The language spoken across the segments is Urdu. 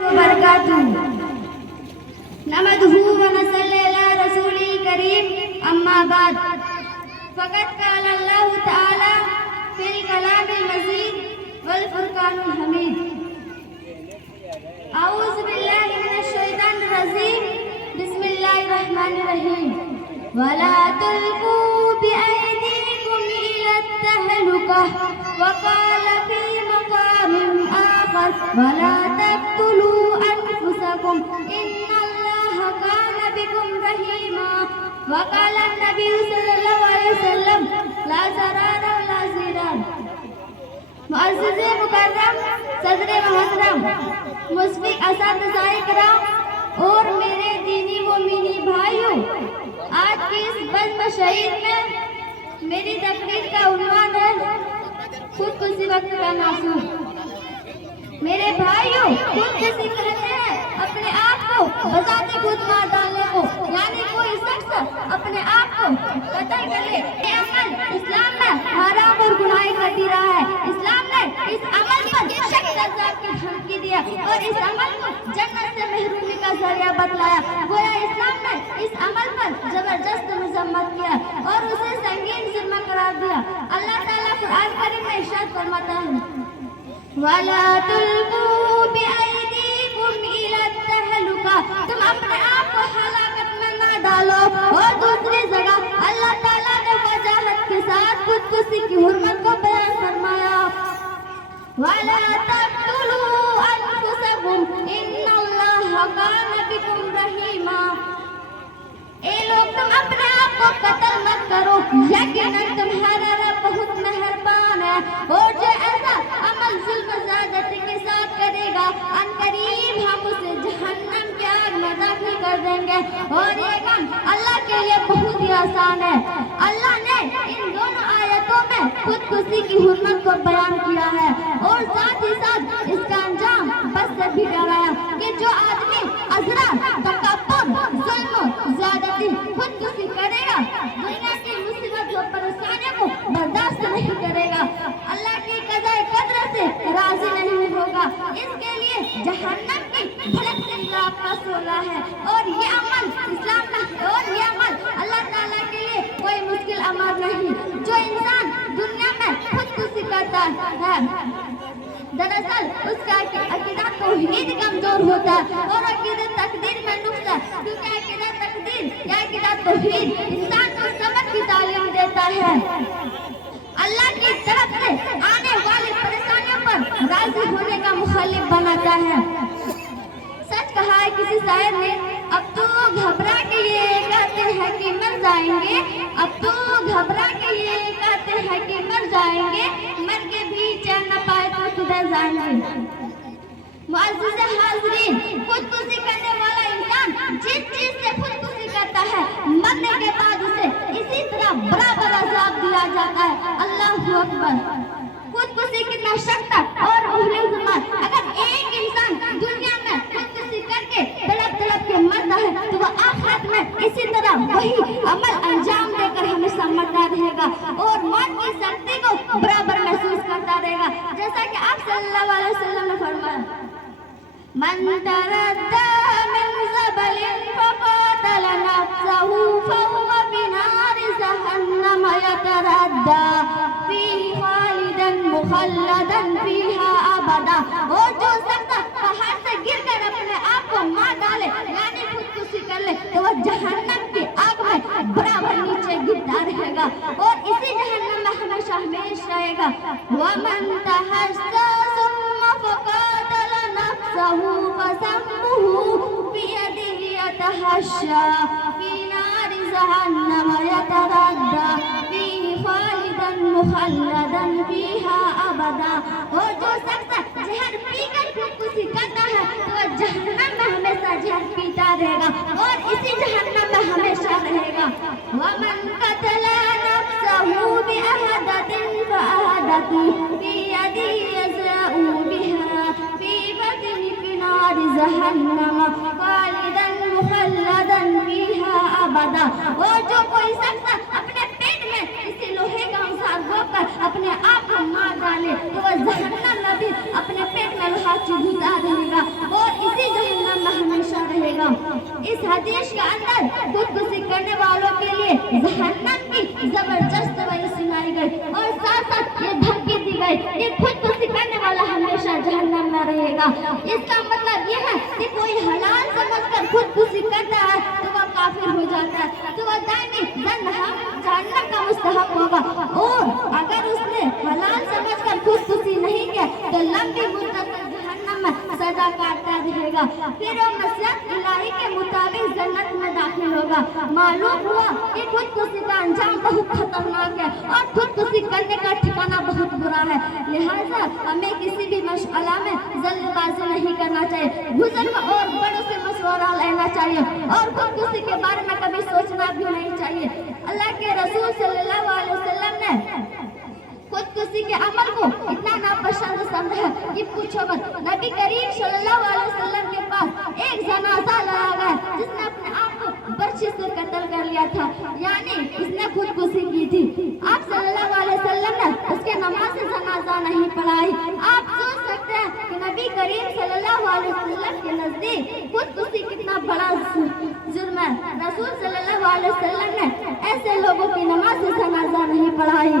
وبرکاتہ نحمده ونصلی علی رسول کریم اما بعد فقد قال اللہ تعالی فی الکلام المجید والفرقان الحمید اعوذ باللہ من الشیطان الرجیم بسم اللہ الرحمن الرحیم ولا تلقوا بأيديكم إلى التهلكة وقال في مقام آخر ولا تقتلوا أنفسكم إن الله كان بكم رحيما وقال النبي صلى الله عليه وسلم لا ضرر ولا ضرار معزز مکرم صدر محترم مشفق اساتذہ کرام اور میرے دینی مومنی بھائیوں، آج کی اس بد بشعیر میں میری تقریر کا عنوان ہے خودکشی وقت کا ناصور۔ میرے بھائیوں، خودکشی کہتے ہیں اپنے آپ کو بذات خود مار ڈالنے کو، یعنی کوئی شخص اپنے آپ کو قتل کرے۔ یہ عمل اسلام میں حرام اور گناہ کرتی رہا ہے۔ اسلام نے اس عمل پر سخت سزا کی دھمکی دیا اور اس عمل کو جنت سے محرومی کا ذریعہ بتلایا۔ گویا اسلام نے اس عمل پر زبردست مذمت کیا اور اسے سنگین جرم قرار دیا۔ اللہ تعالیٰ قرآن کریم میں ارشاد فرماتا ہے وَلَا تُلْقُوا بِأَيْدِيكُمْ إِلَى التَّهْلُكَةِ، تم اپنے آپ کو ہلاکت میں نہ ڈالو۔ اور دوسری جگہ اللہ تعالیٰ نے وضاحت کے ساتھ خودکشی کی حرمت کو بیان فرمایا وَلَا تَقْتُلُوا أَنفُسَكُمْ إِنَّ اللَّهَ كَانَ بِكُمْ رَحِيمًا، اے لوگ تم اپنے آپ کو قتل مت کرو، یقیناً تمہارا رب بہت مہربان ہے۔ اور جو ایسا عمل ظلم زیادتی کے ساتھ کرے گا عنقریب ہم اسے جہنم کی آگ میں داخل کر دیں گے، اور یہ کام اللہ کے لیے بہت ہی آسان ہے۔ اللہ نے ان دونوں آیتوں میں خودکشی کی حرمت کو بیان کیا ہے اور ساتھ ہی ساتھ اس کا انجام بس سے بھی ڈرایا کہ جو آدمی عذرا تکبر ظلم زیادتی خودکشی کرے گا دنیا کی مصیبت و پریشانیوں کو برداشت نہیں کرے گا، اللہ کی قضاء قدر سے راضی نہیں ہوگا، اس کے لیے جہنم کی بھڑکتی آگ کا شعلہ ہے۔ اور یہ عمل اسلام میں اور یہ عمل اللہ تعالیٰ کے لیے کوئی مشکل امر نہیں۔ جو انسان دنیا میں خودکشی کرتا ہے دراصل اس کا عقیدہ توحید کمزور ہوتا ہے اور عقیدہ تقدیر میں نقص ہے، کیونکہ عقیدہ تقدیر یا عقیدہ توحید انسان کو صبر کی تعلیم دیتا ہے، اللہ کی طرف سے آنے والی پریشانیوں پر راضی ہونے کا مخالف بناتا ہے۔ سچ کہا ہے کسی شاعر نے، اب تو گھبرا کے یہ کہتے ہیں کہ مر جائیں گے، اب تو گھبرا کے یہ کہتے ہیں کہ مر جائیں گے، مر کے بھی چین نہ پائے تو کدھر جائیں گے۔ معزز حاضرین، خودکشی کرنے والا انسان جس چیز سے خودکشی کرتا ہے مرنے کے بعد اسے اسی طرح برابر عذاب دیا جاتا ہے۔ اللہ اکبر! خودکشی کتنا سخت اور مہلک ذمت، اگر ایک انسان دنیا میں خودکشی کر کے تڑپ تڑپ کے مرتا ہے تو وہ آخرت میں اسی طرح وہی عمل انجام دے کر ہمیشہ مرتا رہے گا اور موت کی سختی کو برابر محسوس کرتا رہے گا، جیسا کہ آپ صلی اللہ علیہ وسلم نے فرمایا من تردى من زبل فقاتل نفسه فهو بنار جهنم يتردى فيه خالدا مخلدا فيها ابدا، اور جو شخص پہاڑ سے گر کر اپنے آپ کو مار ڈالے یعنی خودکشی کر لے تو وہ جہنم کی آگ میں برابر نیچے گرتا رہے گا اور اسی جہنم میں ہمیشہ ہمیشہ رہے گا۔ ومن تحسى ثم فقاتل نفسه فسمه بيده يتحشى في نار جهنم يتردى فيه خالدا مخلدا فيها ابدا، اور جو شخص زہر پی کر خودکشی کرتا ہے تو وہ جہنم میں ہمیشہ زہر پیتا رہے گا اور اسی جہنم میں ہمیشہ رہے گا۔ ومن قتل نفسه بأحدة فأحدة بيده يزرع بها في بطن نار جہنم خالدا مخلدا فيها ابدا، اور جو کوئی شخص اپنے پیٹ میں کسی لوہے کا انسار ہو کر اپنے آپ کو مار ڈالے تو وہ جہنم میں بھی اپنے پیٹ میں لوہا چبھتا رہے گا اور اسی کے اندر خودکشی کرنے والوں کے لیے جہنم کی زبردست دوائی سنائی گئی اور ساتھ ساتھ یہ دھمکی دی گئی کہ خودکشی کرنے والا ہمیشہ جہنم میں رہے گا۔ اس کا مطلب یہ ہے کہ کوئی حلال سمجھ کر خودکشی کرتا ہے تو وہ کافر ہو جاتا ہے، تو وہ دائمی جہنم کا مستحق ہوگا، اور اگر اس نے حلال سمجھ کر خودکشی نہیں کیا تو لمبی مدت تک جہنم میں سزا کاٹتا رہے گا، پھر وہ مشیت الہی کے مطابق جنت میں داخل ہوگا۔ معلوم ہوا کہ خودکشی کا انجام بہت خطرناک ہے اور خودکشی کرنے کا ٹھکانہ بہت برا ہے، لہٰذا ہمیں کسی بھی مشغلہ میں جلد بازی نہیں کرنا چاہیے، بزرگ اور بڑوں سے مشورہ لینا چاہیے اور خودکشی کے بارے میں کبھی سوچنا بھی نہیں چاہیے۔ اللہ کے رسول صلی اللہ علیہ وسلم نے خودکشی کے عمل کو اتنا ناپسند سمجھا کہ پوچھو مت۔ نبی کریم صلی اللہ علیہ وسلم کے پاس ایک جنازہ لایا گیا جس نے اپنے آپ کو برچھی سے قتل کر لیا تھا، یعنی اس نے خودکشی کی تھی۔ آپ صلی اللہ علیہ وسلم نے اس کے نماز جنازہ نہیں پڑھائی۔ آپ سوچ سکتے ہیں کہ نبی کریم صلی اللہ علیہ وسلم کے نزدیک خودکشی کتنا بڑا جرم ہے۔ رسول صلی اللہ علیہ وسلم نے ایسے لوگوں کی نماز جنازہ نہیں پڑھائی۔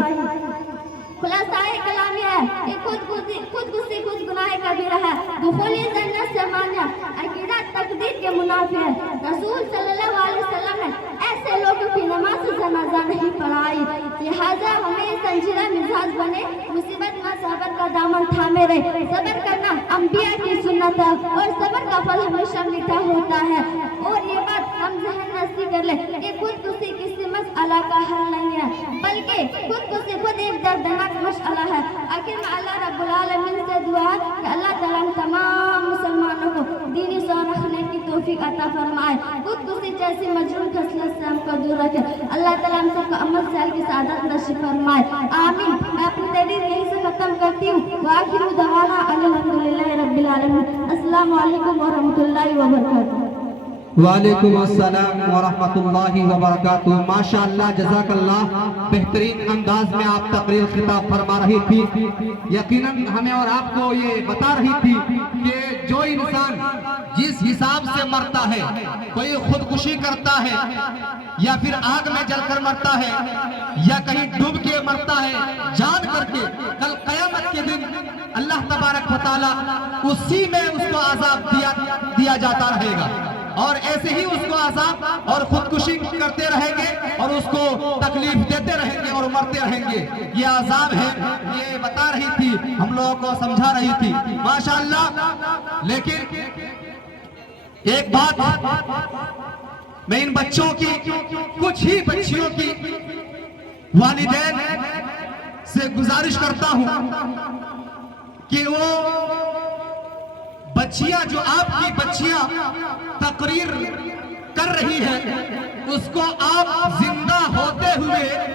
خلاصۂ کلام یہ ہے کہ خودکشی خود گناہ کبیرہ ہے، دخول جنت سے مانع، عقیدہ تقدیر کے منافی ہے۔ رسول صلی اللہ علیہ وسلم نے ایسے لوگوں کی نماز جنازہ نہیں پڑھائی، لہٰذا ہمیں سنجیدہ مزاج بنے، مصیبت میں صبر کا دامن تھامے رہے۔ صبر کرنا انبیاء کی سنت ہے اور صبر کا پھل ہمیشہ میٹھا ہوتا ہے، اور یہ بات ہم ذہن نشی کر لیں کہ خودکشی کسی مسئلہ کا حل نہیں ہے، بلکہ خودکشی خود ایک دردناک مسئلہ ہے۔ آخر میں اللہ رب العالمین سے دعا ہے کہ اللہ تعالیٰ تمام مسلمانوں کو دینی سوچ رکھنے کی توفیق عطا فرمائے، خودکشی جیسی مجروح خصلت سے ہم کو دور رکھے۔ اللہ تعالیٰ ہم سب کو عمل صالح کی سعادت نصیب فرمائے، آمین۔ میں اپنی تقریر یہیں سے ختم کرتی ہوں۔ وآخر دعوانا الحمدللہ رب العالمین۔ السلام علیکم ورحمۃ اللہ وبرکاتہ۔ وعلیکم السلام ورحمۃ اللہ وبرکاتہ۔ ماشاءاللہ، جزاک اللہ، بہترین انداز میں آپ تقریر خطاب فرما رہی تھی۔ یقیناً ہمیں اور آپ کو یہ بتا رہی تھی کہ جو انسان جس حساب سے مرتا ہے، کوئی خودکشی کرتا ہے یا پھر آگ میں جل کر مرتا ہے یا کہیں ڈوب کے مرتا ہے، جان کر کے کل قیامت کے دن اللہ تبارک و تعالیٰ اسی میں اس کو عذاب دیا جاتا رہے گا، اور ایسے ہی اس کو عذاب اور خودکشی کرتے رہیں گے اور اس کو تکلیف دیتے رہیں گے اور مرتے رہیں گے۔ یہ عذاب ہے، یہ بتا رہی تھی، ہم لوگوں کو سمجھا رہی تھی، ماشاءاللہ۔ لیکن ایک بات میں ان بچوں کی، کچھ ہی بچیوں کی والدین سے گزارش کرتا ہوں کہ وہ بچیاں، جو آپ کی بچیاں تقریر کر رہی ہے، اس کو آپ زندہ ہوتے ہوئے